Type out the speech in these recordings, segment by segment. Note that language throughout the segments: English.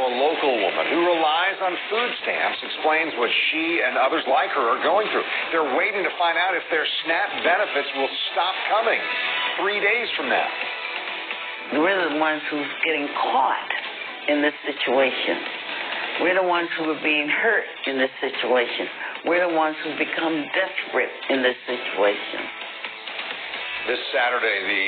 A local woman who relies on food stamps explains what she and others like her are going through. They're waiting to find out if their SNAP benefits will stop coming 3 days from now. We're the ones who's getting caught in this situation. We're the ones who are being hurt in this situation. We're the ones who become desperate in this situation. This Saturday, the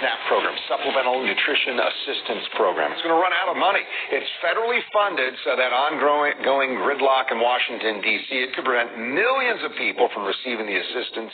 SNAP program, Supplemental Nutrition Assistance Program, it's going to run out of money. It's federally funded, so that ongoing gridlock in Washington, D.C., it could prevent millions of people from receiving the assistance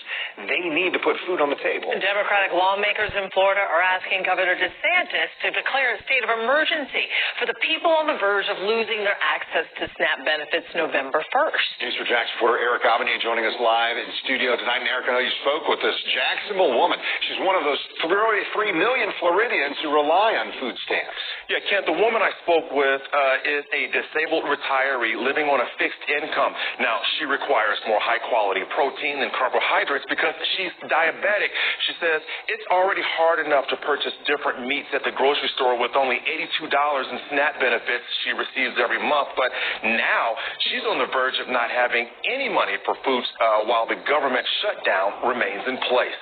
they need to put food on the table. Democratic lawmakers in Florida are asking Governor DeSantis to declare a state of emergency for the people on the verge of losing their access to SNAP benefits November 1st. News for Jax reporter Eric ABAWD joining us live in studio tonight. And Eric, I know you spoke with this Jacksonville woman. She's one of those 3 million Floridians who rely on food stamps. Yeah, Kent, the woman I spoke with is a disabled retiree living on a fixed income. Now, she requires more high-quality protein and carbohydrates because she's diabetic. She says it's already hard enough to purchase different meats at the grocery store with only $82 in SNAP benefits she receives every month. But now she's on the verge of not having any money for foods while the government shutdown remains in place.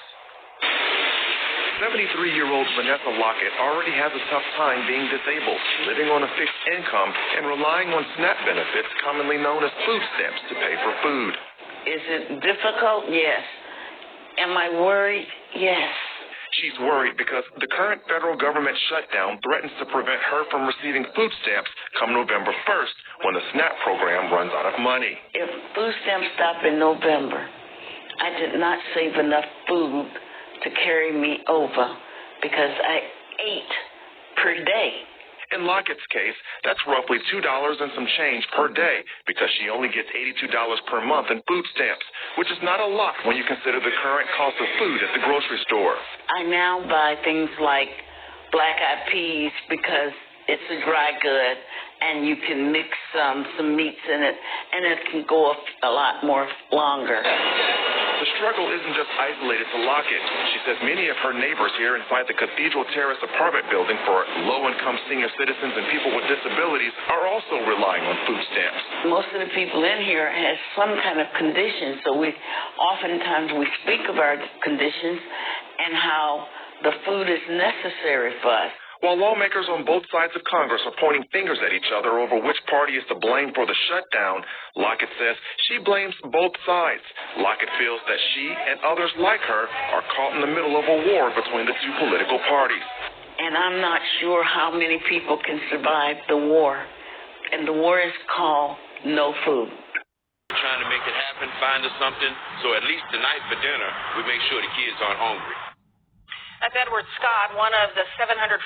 73-year-old Vanessa Lockett already has a tough time being disabled, living on a fixed income and relying on SNAP benefits, commonly known as food stamps, to pay for food. Is it difficult? Yes. Am I worried? Yes. She's worried because the current federal government shutdown threatens to prevent her from receiving food stamps come November 1st when the SNAP program runs out of money. If food stamps stop in November, I did not save enough food to carry me over because I ate per day. In Lockett's case, that's roughly $2 and some change per day because she only gets $82 per month in food stamps, which is not a lot when you consider the current cost of food at the grocery store. I now buy things like black-eyed peas because it's a dry good and you can mix some meats in it and it can go a lot more longer. The struggle isn't just isolated to Lockett. She says many of her neighbors here inside the Cathedral Terrace apartment building for low-income senior citizens and people with disabilities are also relying on food stamps. Most of the people in here have some kind of condition, so oftentimes we speak of our conditions and how the food is necessary for us. While lawmakers on both sides of Congress are pointing fingers at each other over which party is to blame for the shutdown, Lockett says she blames both sides. Lockett feels that she and others like her are caught in the middle of a war between the two political parties. And I'm not sure how many people can survive the war. And the war is called no food. Trying to make it happen, find us something, so at least tonight for dinner, we make sure the kids aren't hungry. That's Edward Scott, one of the 750,000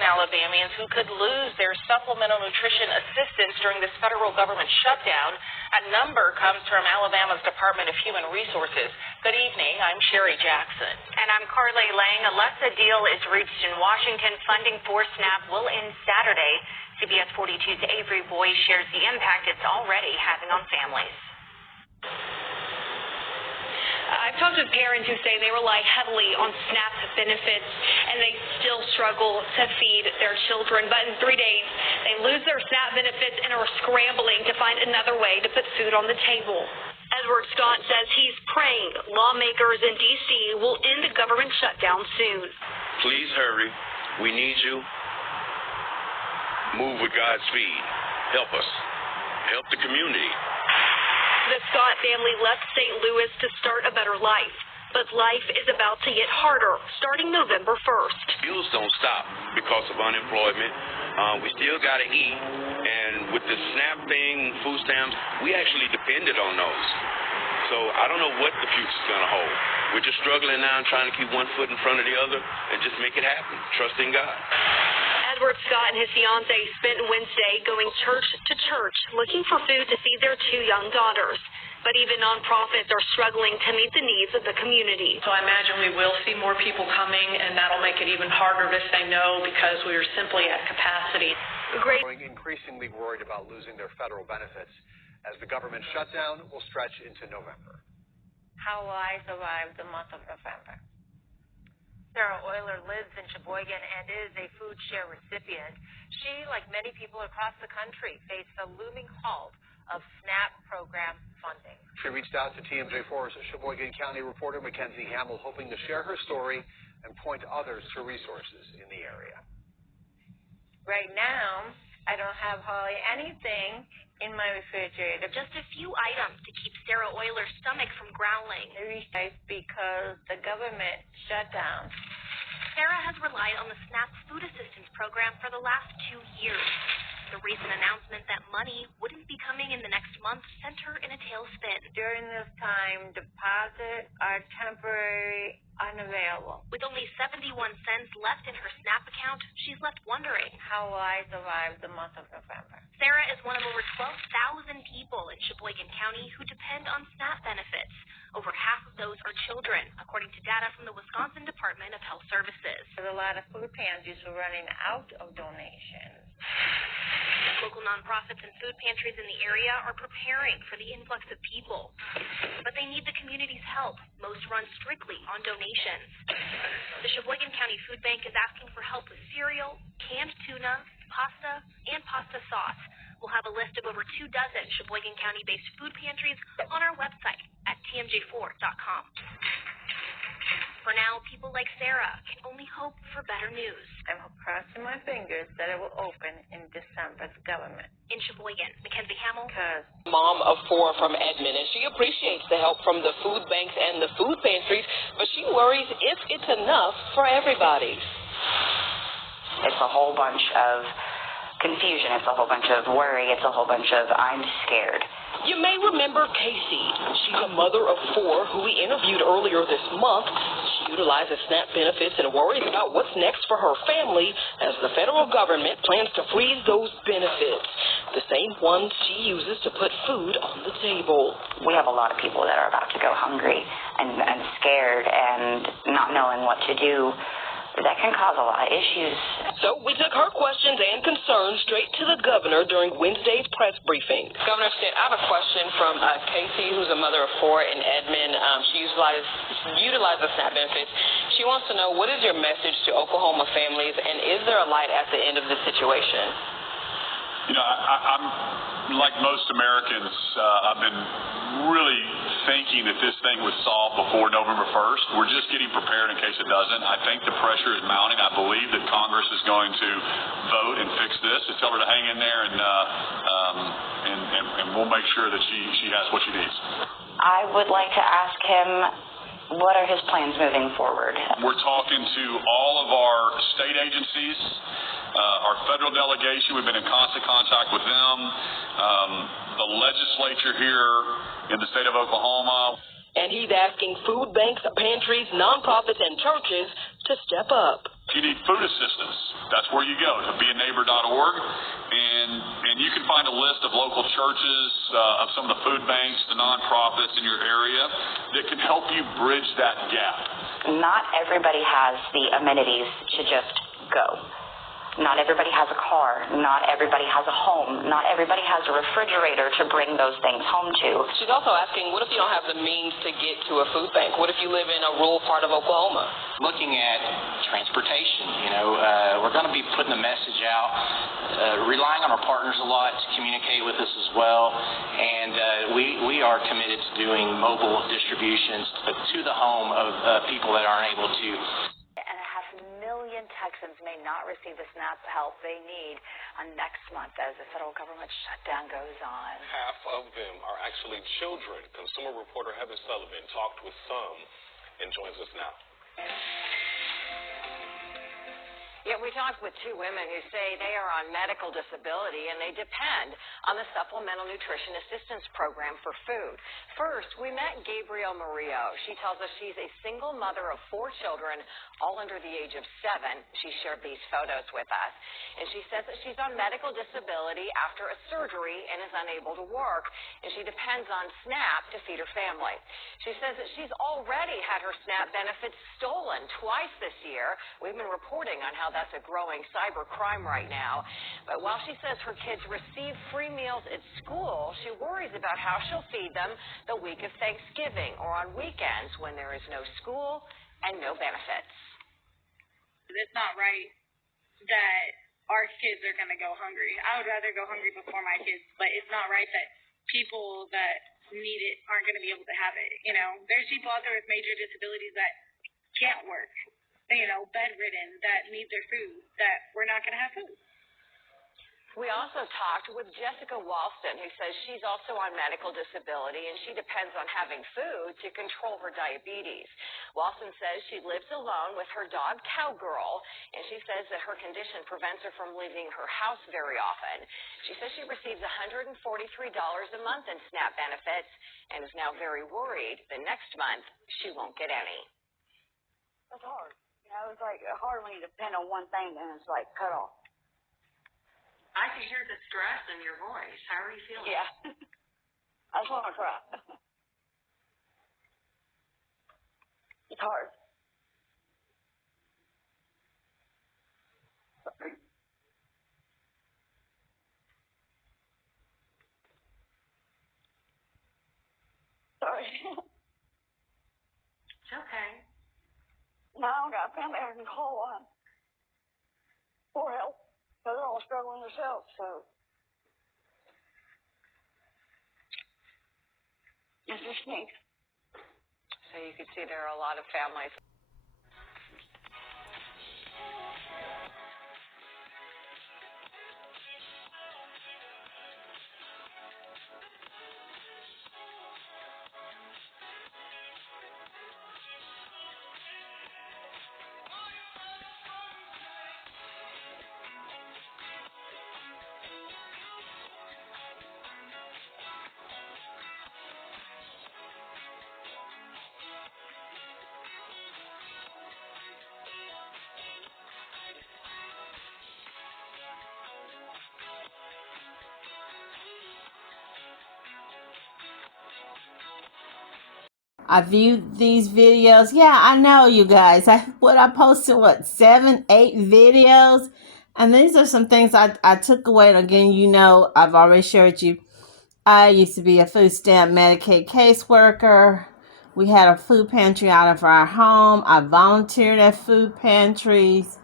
Alabamians who could lose their supplemental nutrition assistance during this federal government shutdown. That number comes from Alabama's Department of Human Resources. Good evening. I'm Sherry Jackson. And I'm Carly Lang. Unless a deal is reached in Washington, funding for SNAP will end Saturday. CBS 42's Avery Boyce shares the impact it's already having on families. I've talked with parents who say they rely heavily on SNAP benefits and they still struggle to feed their children. But in 3 days, they lose their SNAP benefits and are scrambling to find another way to put food on the table. Edward Scott says he's praying lawmakers in D.C. will end the government shutdown soon. Please hurry. We need you. Move with God's speed. Help us. Help the community. The Scott family left St. Louis to start a better life, but life is about to get harder starting November 1st. Bills don't stop because of unemployment. We still got to eat, and with the SNAP thing, food stamps, we actually depended on those. So I don't know what the future's going to hold. We're just struggling now and trying to keep one foot in front of the other and just make it happen, trusting God. Edward Scott and his fiancée spent Wednesday going church to church looking for food to feed their 2 young daughters. But even nonprofits are struggling to meet the needs of the community. So I imagine we will see more people coming, and that'll make it even harder to say no because we are simply at capacity. Increasingly worried about losing their federal benefits as the government shutdown will stretch into November. How will I survive the month of November? Sarah Euler lives in Sheboygan and is a food share recipient. She, like many people across the country, faced a looming halt of SNAP program funding. She reached out to TMJ4's Sheboygan County reporter Mackenzie Hamill, hoping to share her story and point others to resources in the area. Right now, I don't have hardly anything in my refrigerator. Just a few items to keep Sarah Euler's stomach from growling. Because the government shut down. Sarah has relied on the SNAP food assistance program for the last 2 years. The recent announcement that money wouldn't be coming in the next month sent her in a tailspin. During this time, deposits are temporarily unavailable. With only 71 cents left in her SNAP account, she's left wondering, how will I survive the month of November? Sarah is one of over 12,000 people in Sheboygan County who depend on SNAP benefits. Over half of those are children, according to data from the Wisconsin Department of Health Services. There's a lot of food pantries who are running out of donations. Local nonprofits and food pantries in the area are preparing for the influx of people. But they need the community's help. Most run strictly on donations. The Sheboygan County Food Bank is asking for help with cereal, canned tuna, pasta, and pasta sauce. We'll have a list of over 24 Sheboygan County-based food pantries on our website at tmj4.com. For now, people like Sarah can only hope for better news. I'm crossing my fingers that it will open in December, the government. In Sheboygan, Mackenzie Hamill. Mom of 4 from Edmond, and she appreciates the help from the food banks and the food pantries, but she worries if it's enough for everybody. It's a whole bunch of confusion. It's a whole bunch of worry. It's a whole bunch of I'm scared. You may remember Casey. She's a mother of 4 who we interviewed earlier this month. She utilizes SNAP benefits and worries about what's next for her family as the federal government plans to freeze those benefits, the same ones she uses to put food on the table. We have a lot of people that are about to go hungry and scared and not knowing what to do. That can cause a lot of issues. So we took her questions and concerns straight to the governor during Wednesday's press briefing. Governor Stitt, I have a question from Casey, who's a mother of 4 in Edmond. She utilizes SNAP benefits. She wants to know, what is your message to Oklahoma families, and is there a light at the end of this situation? You know, I'm like most Americans, I've been really thinking that this thing would solve before November 1st. We're just getting prepared in case it doesn't. I think the pressure is mounting. I believe that Congress is going to vote and fix this. Just tell her to hang in there, and we'll make sure that she has what she needs. I would like to ask him, what are his plans moving forward? We're talking to all of our state agencies, our federal delegation. We've been in constant contact with them, the legislature here in the state of Oklahoma. And he's asking food banks, pantries, nonprofits, and churches to step up. If you need food assistance, that's where you go, to beaneighbor.org. And you can find a list of local churches, of some of the food banks, the nonprofits in your area that can help you bridge that gap. Not everybody has the amenities to just go. Not everybody has a car. Not everybody has a home. Not everybody has a refrigerator to bring those things home to. She's also asking, what if you don't have the means to get to a food bank? What if you live in a rural part of Oklahoma? Looking at transportation, we're going to be putting the message out, relying on our partners a lot to communicate with us as well. And we are committed to doing mobile distributions to the home of people that aren't able to. Texans may not receive the SNAP help they need next month as the federal government shutdown goes on. Half of them are actually children. Consumer reporter Heather Sullivan talked with some and joins us now. Yeah, we talked with 2 women who say they are on medical disability and they depend on the Supplemental Nutrition Assistance Program for food. First, we met Gabrielle Murillo. She tells us she's a single mother of 4 children, all under the age of 7. She shared these photos with us. And she says that she's on medical disability after a surgery and is unable to work. And she depends on SNAP to feed her family. She says that she's already had her SNAP benefits stolen twice this year. We've been reporting on how that's a growing cyber crime right now. But while she says her kids receive free meals at school, she worries about how she'll feed them the week of Thanksgiving or on weekends when there is no school and no benefits. It's not right that our kids are going to go hungry. I would rather go hungry before my kids, but it's not right that people that need it aren't going to be able to have it. You know, there's people out there with major disabilities that can't work, you know, bedridden, that need their food, that we're not going to have food. We also talked with Jessica Walston, who says she's also on medical disability and she depends on having food to control her diabetes. Walston says she lives alone with her dog Cowgirl, and she says that her condition prevents her from leaving her house very often. She says she receives $143 a month in SNAP benefits and is now very worried the next month she won't get any. It's hard. You know, it's like hard when you depend on one thing and it's like cut off. I can hear the stress in your voice. How are you feeling? Yeah. I just want to cry. It's hard. Sorry. Sorry. It's okay. Now I don't got a family I can call on for help. They're all struggling themselves, so it's just me. So you can see there are a lot of families. I viewed these videos. Yeah, I know, you guys. I posted 7, 8 videos, and these are some things I took away. And again, you know, I've already shared you. I used to be a Foodstamp Medicaid caseworker. We had a food pantry out of our home. I volunteered at food pantries.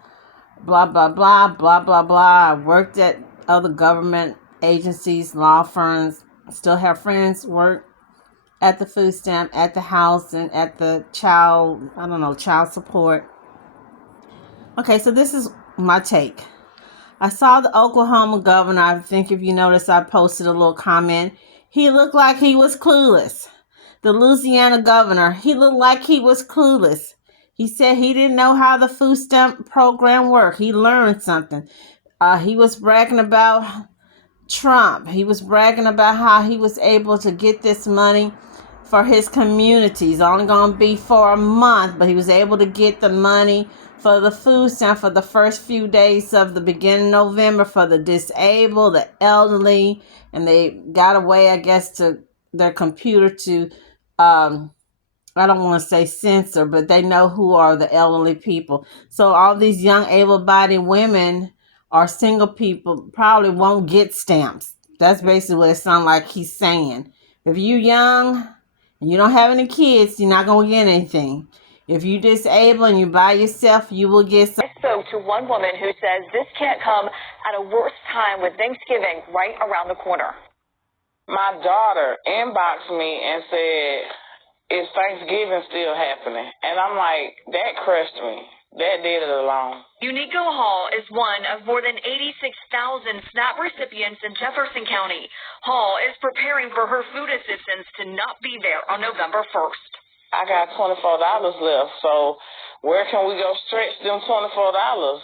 Blah blah blah blah blah blah. I worked at other government agencies, law firms. Still have friends work at the food stamp, at the house, and at the child support. Okay, so this is my take. I saw the Oklahoma governor. I think if you notice, I posted a little comment. He looked like he was clueless. The Louisiana governor, he looked like he was clueless. He said he didn't know how the food stamp program worked. He learned something. He was bragging about Trump. He was bragging about how he was able to get this money for his community. It's only going to be for a month, but he was able to get the money for the food stamp for the first few days of the beginning of November for the disabled, the elderly, and they got away, I guess, to their computer to, I don't want to say censor, but they know who are the elderly people. So all these young able-bodied women or single people probably won't get stamps. That's basically what it sounds like he's saying. If you're young and you don't have any kids, you're not going to get anything. If you're disabled and you're by yourself, you will get some. I spoke to one woman who says this can't come at a worse time with Thanksgiving right around the corner. My daughter inboxed me and said, is Thanksgiving still happening? And I'm like, that crushed me. That did it alone. Unico Hall is one of more than 86,000 SNAP recipients in Jefferson County. Hall is preparing for her food assistance to not be there on November 1st. I got $24 left, so where can we go stretch them $24?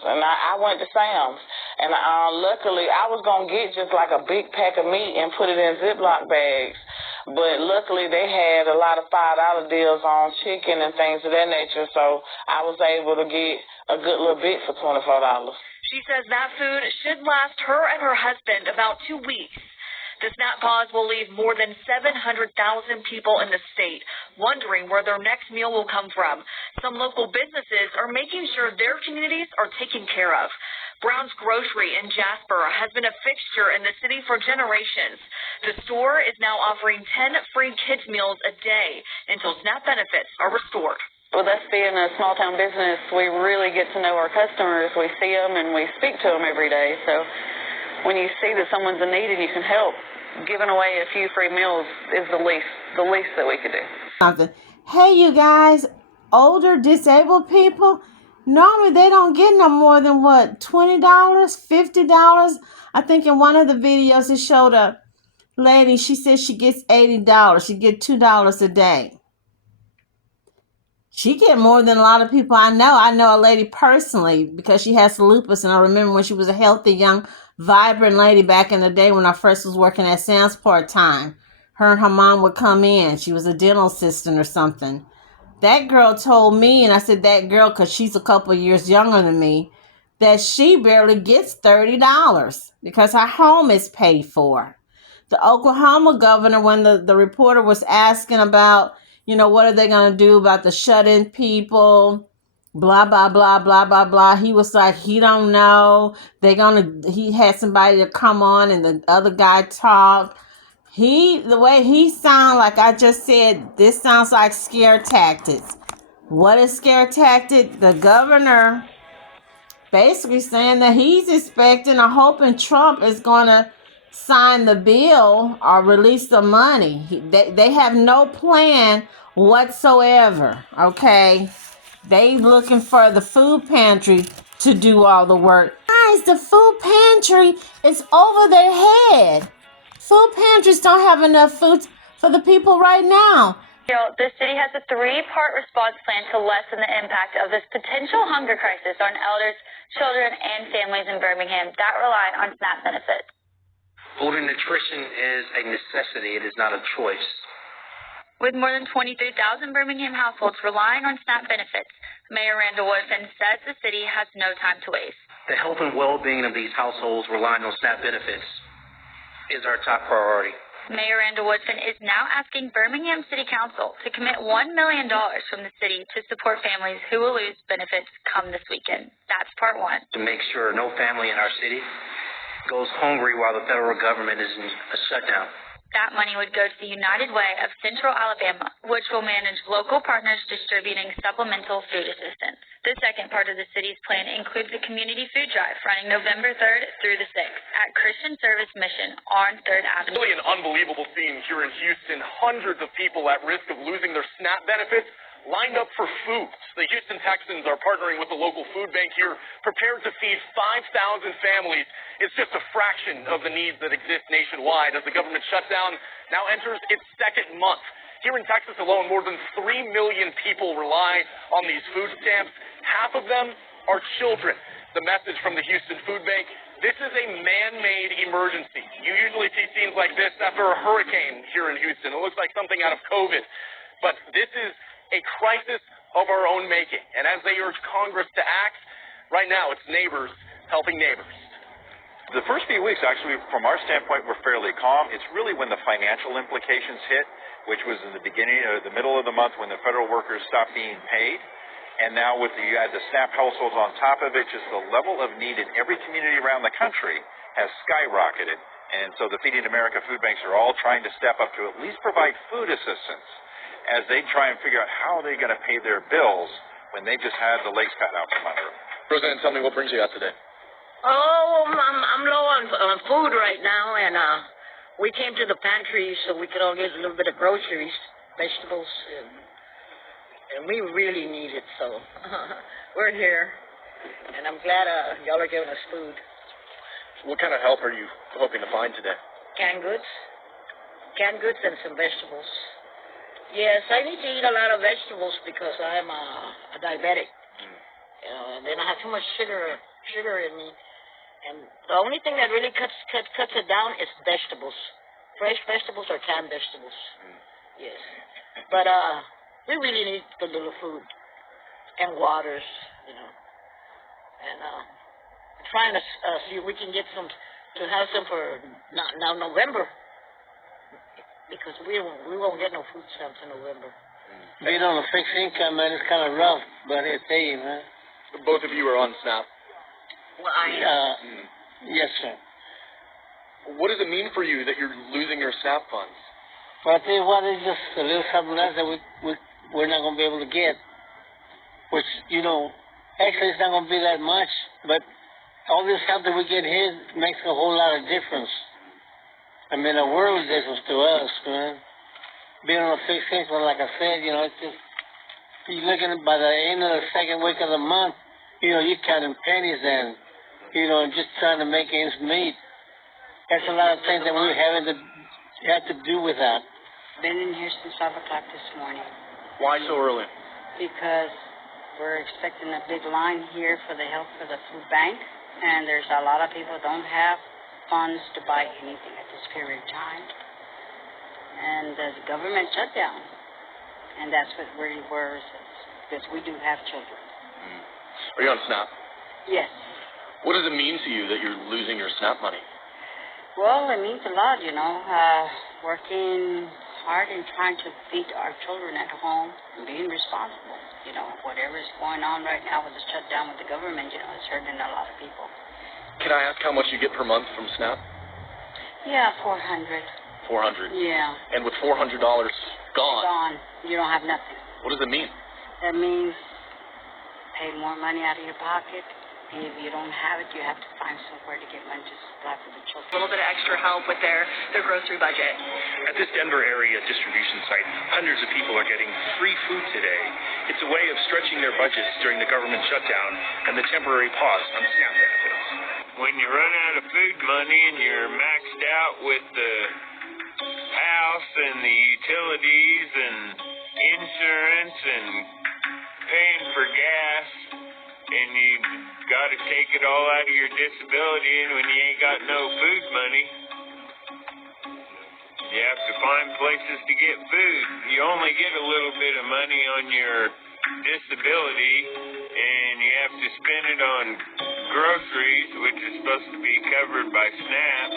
And I went to Sam's, and luckily I was going to get just like a big pack of meat and put it in Ziploc bags, but luckily they had a lot of $5 deals on chicken and things of that nature, so I was able to get a good little bit for $24. She says that food should last her and her husband about 2 weeks. The SNAP pause will leave more than 700,000 people in the state wondering where their next meal will come from. Some local businesses are making sure their communities are taken care of. Brown's Grocery in Jasper has been a fixture in the city for generations. The store is now offering 10 free kids' meals a day until SNAP benefits are restored. With us being a small-town business, we really get to know our customers. We see them and we speak to them every day. So when you see that someone's in need and you can help, giving away a few free meals is the least that we could do. Something. Hey, you guys, older disabled people, normally they don't get no more than what, $20, $50. I think in one of the videos it showed a lady, she said she gets $80. She get $2 a day. She get more than a lot of people I know. I know a lady personally because she has lupus, and I remember when she was a healthy, young, vibrant lady back in the day when I first was working at Sam's part-time. Her and her mom would come in. She was a dental assistant or something. That girl told me, and I said that girl because she's a couple years younger than me, that she barely gets $30 because her home is paid for. The Oklahoma governor, when the reporter was asking about, you know, what are they going to do about the shut-in people, blah, blah, blah, blah, blah, blah. He was like, he don't know. He had somebody to come on and the other guy talked. The way he sound, like I just said, this sounds like scare tactics. What is scare tactic? The governor basically saying that he's expecting or hoping Trump is going to sign the bill or release the money. They have no plan whatsoever, okay? They looking for the food pantry to do all the work. Guys, the food pantry is over their head. Food pantries don't have enough food for the people right now. The city has a three-part response plan to lessen the impact of this potential hunger crisis on elders, children, and families in Birmingham that rely on SNAP benefits. Food and nutrition is a necessity. It is not a choice. With more than 23,000 Birmingham households relying on SNAP benefits, Mayor Randall Woodfin says the city has no time to waste. The health and well-being of these households relying on SNAP benefits is our top priority. Mayor Randall Woodfin is now asking Birmingham City Council to commit $1 million from the city to support families who will lose benefits come this weekend. That's part one. To make sure no family in our city goes hungry while the federal government is in a shutdown. That money would go to the United Way of Central Alabama, which will manage local partners distributing supplemental food assistance. The second part of the city's plan includes a community food drive running November 3rd through the 6th at Christian Service Mission on 3rd Avenue. Really an unbelievable scene here in Houston. Hundreds of people at risk of losing their SNAP benefits lined up for food. The Houston Texans are partnering with the local food bank here, prepared to feed 5,000 families. It's just a fraction of the needs that exist nationwide as the government shutdown now enters its second month. Here in Texas alone, more than 3 million people rely on these food stamps. Half of them are children. The message from the Houston Food Bank: this is a man-made emergency. You usually see scenes like this after a hurricane here in Houston. It looks like something out of COVID. But this is a crisis of our own making. And as they urge Congress to act, right now it's neighbors helping neighbors. The first few weeks, actually, from our standpoint, were fairly calm. It's really when the financial implications hit, which was in the beginning or the middle of the month when the federal workers stopped being paid. And now you add the SNAP households on top of it, just the level of need in every community around the country has skyrocketed. And so the Feeding America food banks are all trying to step up to at least provide food assistance as they try and figure out how they're going to pay their bills when they just had the legs cut out from under them. Roseanne, tell me what brings you out today. Oh, I'm low on food right now, and we came to the pantry so we could all get a little bit of groceries, vegetables, and we really need it, so we're here, and I'm glad y'all are giving us food. What kind of help are you hoping to find today? Canned goods and some vegetables. Yes, I need to eat a lot of vegetables because I'm a diabetic, and then I have too much sugar in me. And the only thing that really cuts it down is vegetables. Fresh vegetables or canned vegetables. Yes. But we really need the little food and waters, you know. And trying to see if we can get some, to have some for now November. Because we won't get no food stamps in November. Being on a fixed income, man, it's kind of rough, but I tell you, man. Both of you are on SNAP. Well, I am. Yes, sir. What does it mean for you that you're losing your SNAP funds? Well, I tell you what, it's just a little something else that we're not going to be able to get. which, you know, actually it's not going to be that much, but all this help that we get here makes a whole lot of difference. I mean, a world of difference to us, man. Being on a fixed income, like I said, you know, it's just, you're looking at by the end of the second week of the month, you know, you're counting pennies then, you know, and just trying to make ends meet. That's a lot of things that we're having to have to do with that. Been in here since 5 o'clock this morning. Why so early? Because we're expecting a big line here for the help for the food bank, and there's a lot of people who don't have funds to buy anything at this period of time. And the government shut down, and that's what really worries us, because we do have children. Are you on SNAP? Yes. What does it mean to you that you're losing your SNAP money? Well, it means a lot, you know, working hard and trying to feed our children at home and being responsible. You know, whatever's going on right now with the shutdown with the government, you know, it's hurting a lot of people. Can I ask how much you get per month from SNAP? Yeah, $400. $400. Yeah. And with $400 gone. Gone. You don't have nothing. What does it mean? That means pay more money out of your pocket. And if you don't have it, you have to find somewhere to get money to supply for the children. A little bit of extra help with their grocery budget. At this Denver area distribution site, hundreds of people are getting free food today. It's a way of stretching their budgets during the government shutdown and the temporary pause on SNAP benefits. When you run out of food money and you're maxed out with the house and the utilities and insurance and paying for gas, and you got to take it all out of your disability, and when you ain't got no food money, you have to find places to get food. You only get a little bit of money on your disability, and you have to spend it on groceries, which is supposed to be covered by SNAP,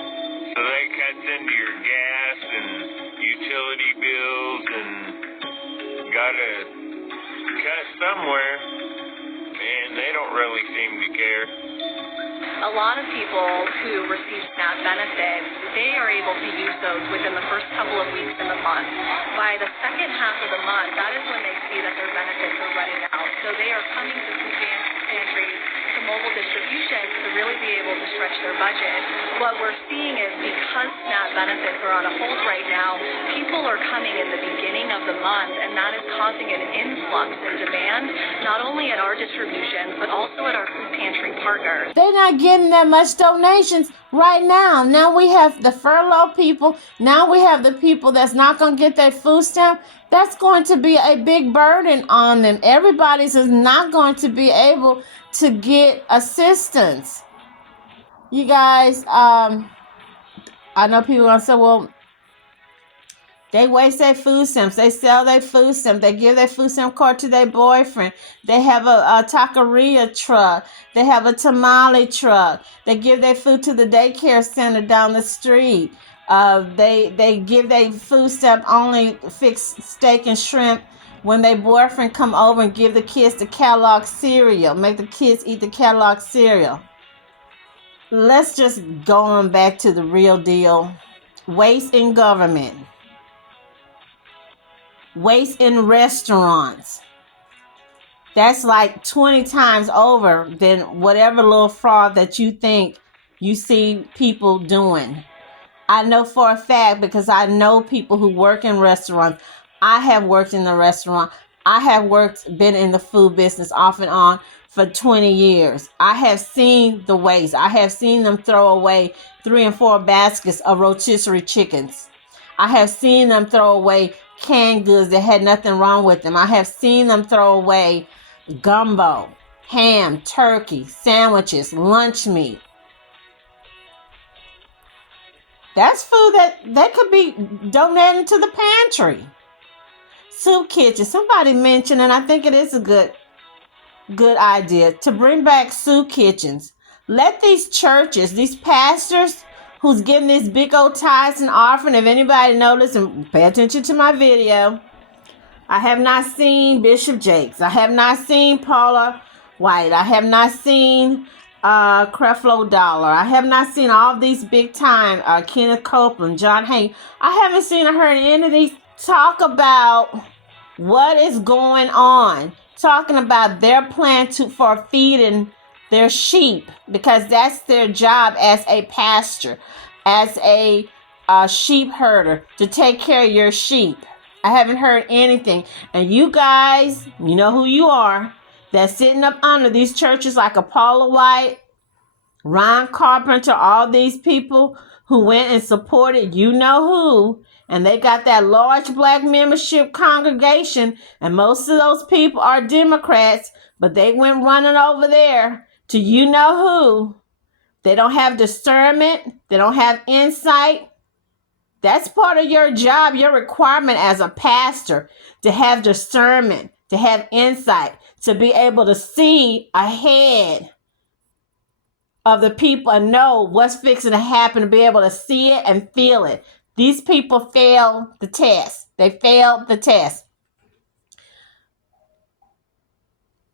so that cuts into your gas and utility bills, and got to cut somewhere. And they don't really seem to care. A lot of people who receive SNAP benefits, they are able to use those within the first couple of weeks in the month. By the second half of the month, that is when they see that their benefits are running out. So they are coming to food pantries, to mobile distribution, to really be able to stretch their budget. What we're seeing is because SNAP benefits are on a hold right now, people are coming in the beginning of the month, and that is causing an influx in demand, not only at our distribution, but also at our food pantry partners. They're not getting that much donations right now. Now we have the furlough people. Now we have the people that's not going to get their food stamp. That's going to be a big burden on them. Everybody's is not going to be able to get assistance. You guys, I know people are going to say, well, they waste their food stamps. They sell their food stamp. They give their food stamp card to their boyfriend. They have a taqueria truck. They have a tamale truck. They give their food to the daycare center down the street. They give their food stamp only fixed steak and shrimp when their boyfriend come over and give the kids the Kellogg cereal. Make the kids eat the Kellogg cereal. Let's just go on back to the real deal. Waste in government. Waste in restaurants. That's like 20 times over than whatever little fraud that you think you see people doing. I know for a fact because I know people who work in restaurants. I have worked in the restaurant. I have been in the food business off and on for 20 years. I have seen the waste. I have seen them throw away 3 and 4 baskets of rotisserie chickens. I have seen them throw away canned goods that had nothing wrong with them. I have seen them throw away gumbo, ham, turkey, sandwiches, lunch meat. That's food that could be donated to the pantry. Soup kitchen. Somebody mentioned, and I think it is a good idea to bring back soup kitchens. Let these churches, these pastors who's getting this big old tithes and offering, if anybody noticed, and pay attention to my video, I have not seen Bishop Jakes. I have not seen Paula White. I have not seen Creflo Dollar. I have not seen all of these big time, Kenneth Copeland, John Hay. I haven't seen or heard any of these talk about What is going on? Talking about their plan for feeding their sheep, because that's their job as a pastor, as a sheep herder, to take care of your sheep. I haven't heard anything. And you guys, you know who you are, that's sitting up under these churches like Paula White, Ron Carpenter, all these people who went and supported you know who, and they got that large black membership congregation, and most of those people are Democrats, but they went running over there to you know who. They don't have discernment. They don't have insight. That's part of your job, your requirement as a pastor, to have discernment, to have insight, to be able to see ahead of the people and know what's fixing to happen, to be able to see it and feel it. These people failed the test. They failed the test.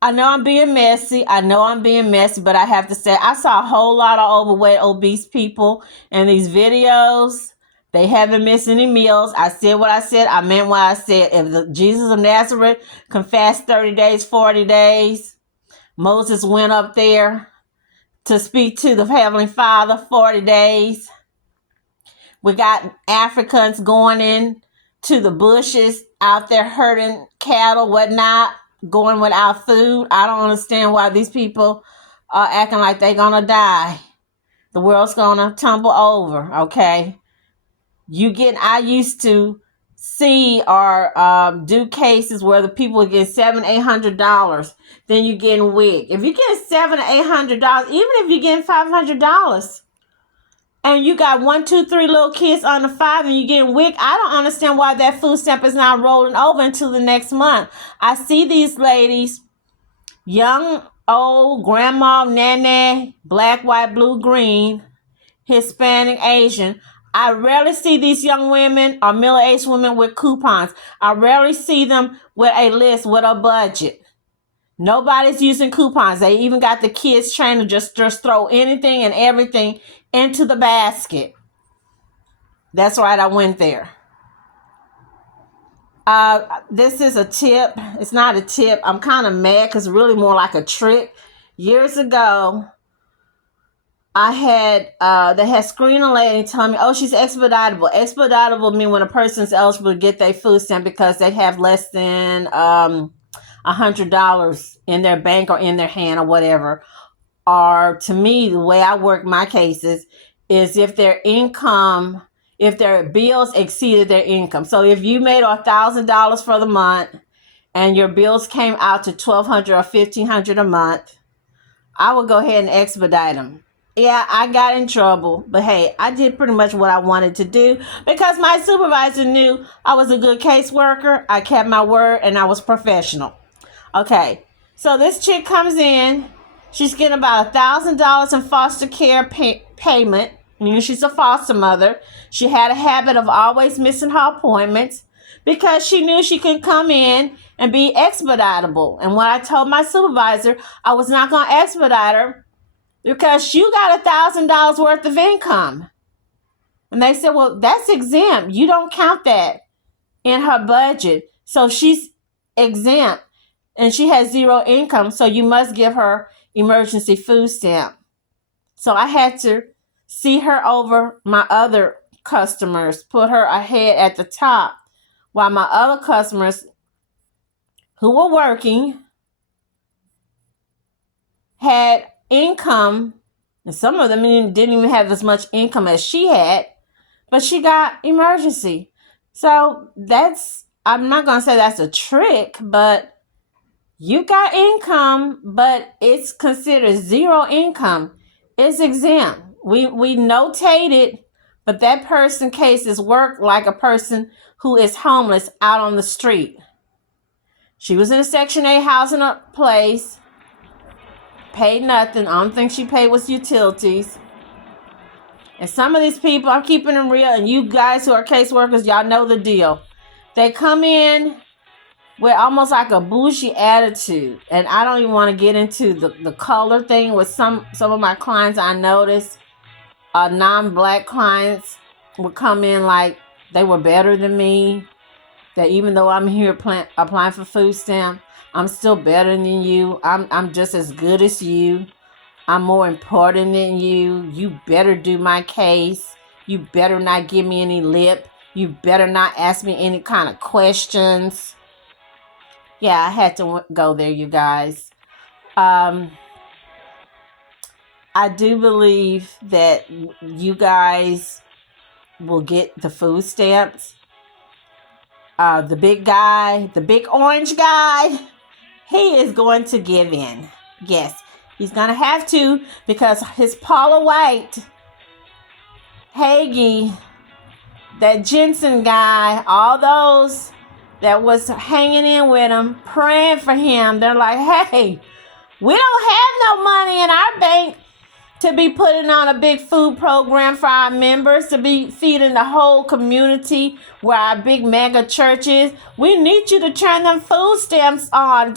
I know I'm being messy, but I have to say, I saw a whole lot of overweight, obese people in these videos. They haven't missed any meals. I said what I said. I meant what I said. If Jesus of Nazareth can fast 30 days, 40 days, Moses went up there to speak to the Heavenly Father 40 days. We got Africans going in to the bushes out there herding cattle, whatnot, going without food. I don't understand why these people are acting like they're going to die. The world's going to tumble over, okay? I used to see or do cases where the people get $700-800. Then you getting WIC. If you get $700-800, even if you're getting $500, and you got 1, 2, 3 little kids on the 5, and you getting WIC, I don't understand why that food stamp is not rolling over until the next month. I see these ladies, young, old, grandma, nana, black, white, blue, green, Hispanic, Asian. I rarely see these young women or middle-aged women with coupons. I rarely see them with a list, with a budget. Nobody's using coupons. They even got the kids trying to just throw anything and everything into the basket. That's right, I went there. This is a tip. It's not a tip. I'm kind of mad because it's really more like a trick. Years ago, they had screened a lady telling me, oh, she's expeditable. Expeditable mean when a person's eligible to get their food stamp because they have less than $100 in their bank or in their hand or whatever. Or to me, the way I work my cases is if their bills exceeded their income. So if you made $1,000 for the month and your bills came out to $1,200 or $1,500 a month, I would go ahead and expedite them. Yeah, I got in trouble, but hey, I did pretty much what I wanted to do because my supervisor knew I was a good caseworker. I kept my word and I was professional. Okay, so this chick comes in. She's getting about $1,000 in foster care payment. Meaning she's a foster mother. She had a habit of always missing her appointments because she knew she could come in and be expeditable. And when I told my supervisor I was not going to expedite her because you got $1,000 worth of income. And they said, well, that's exempt. You don't count that in her budget. So she's exempt and she has zero income. So you must give her emergency food stamp. So I had to see her over my other customers, put her ahead at the top, while my other customers who were working had income, and some of them didn't even have as much income as she had, but she got emergency. So I'm not going to say that's a trick, but you got income, but it's considered zero income. It's exempt. We notate it, but that person case is worked like a person who is homeless out on the street. She was in a Section 8 housing place, paid nothing. The only thing she paid was utilities. And some of these people, I'm keeping them real, and you guys who are caseworkers, y'all know the deal. They come in with almost like a bougie attitude. And I don't even want to get into the color thing with some of my clients. I noticed non-black clients would come in like they were better than me. that even though I'm here applying for food stamp, I'm still better than you. I'm just as good as you. I'm more important than you. You better do my case. You better not give me any lip. You better not ask me any kind of questions. Yeah, I had to go there, you guys. I do believe that you guys will get the food stamps. The big guy, the big orange guy, he is going to give in. Yes, he's going to have to, because his Paula White, Hagee, that Jensen guy, all those that was hanging in with him, praying for him, they're like, hey, we don't have no money in our bank to be putting on a big food program for our members, to be feeding the whole community where our big mega church is. We need you to turn them food stamps on.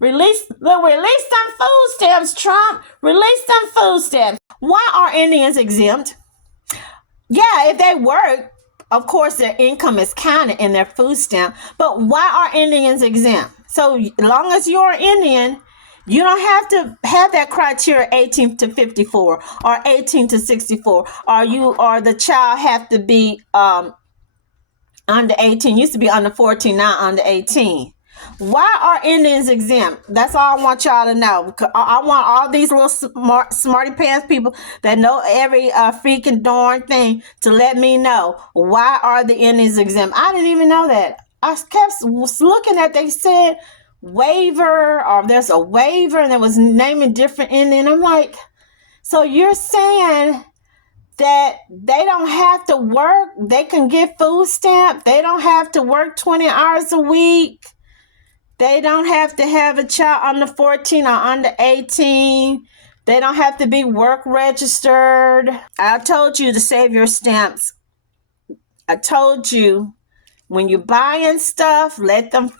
Release them food stamps, Trump. Release them food stamps. Why are Indians exempt? Yeah, if they work, of course their income is counted in their food stamp. But why are Indians exempt? So long as you're Indian, you don't have to have that criteria 18 to 54 or 18 to 64, or the child have to be under 18. Used to be under 14, now under 18. Why are Indians exempt? That's all I want y'all to know. I want all these little smarty pants people that know every freaking darn thing to let me know, why are the Indians exempt? I didn't even know that. I kept looking at, they said waiver, or there's a waiver, and it was naming different Indian. I'm like, so you're saying that they don't have to work, they can get food stamp, they don't have to work 20 hours a week, they don't have to have a child under 14 or under 18, they don't have to be work registered. I told you to save your stamps. I told you, when you're buying stuff, let them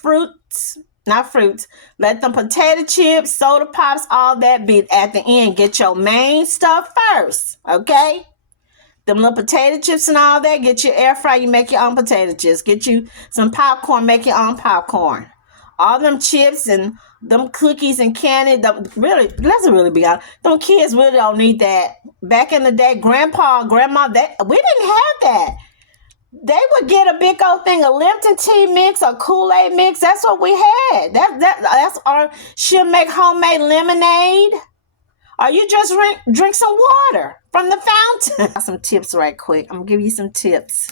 let them potato chips, soda pops, all that be at the end. Get your main stuff first, okay? Them little potato chips and all that, get your air fryer, you make your own potato chips. Get you some popcorn, make your own popcorn. All them chips and them cookies and candy, let's really be honest, them kids really don't need that. Back in the day, grandpa, grandma, we didn't have that. They would get a big old thing of Lipton tea mix or Kool-Aid mix. That's what we had. She'll make homemade lemonade. Or you just drink some water from the fountain. Some tips right quick. I'm going to give you some tips.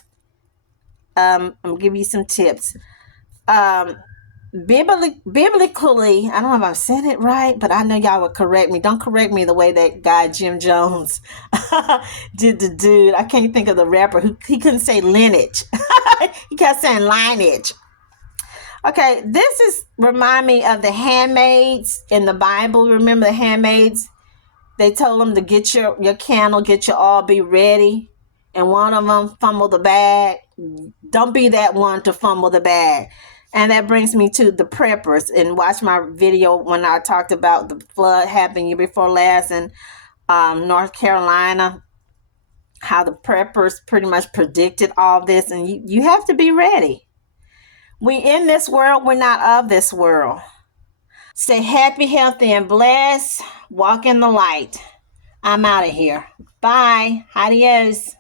Biblically, I don't know if I'm saying it right, but I know y'all would correct me. Don't correct me the way that guy Jim Jones did the dude. I can't think of the rapper who he couldn't say lineage. He kept saying lineage. Okay, this remind me of the handmaids in the Bible. Remember the handmaids? They told them to get your candle, get your oil, be ready. And one of them fumbled the bag. Don't be that one to fumble the bag. And that brings me to the preppers. And watch my video when I talked about the flood happened year before last in North Carolina. How the preppers pretty much predicted all this. And you have to be ready. We in this world. We're not of this world. Stay happy, healthy, and blessed. Walk in the light. I'm out of here. Bye. Adios.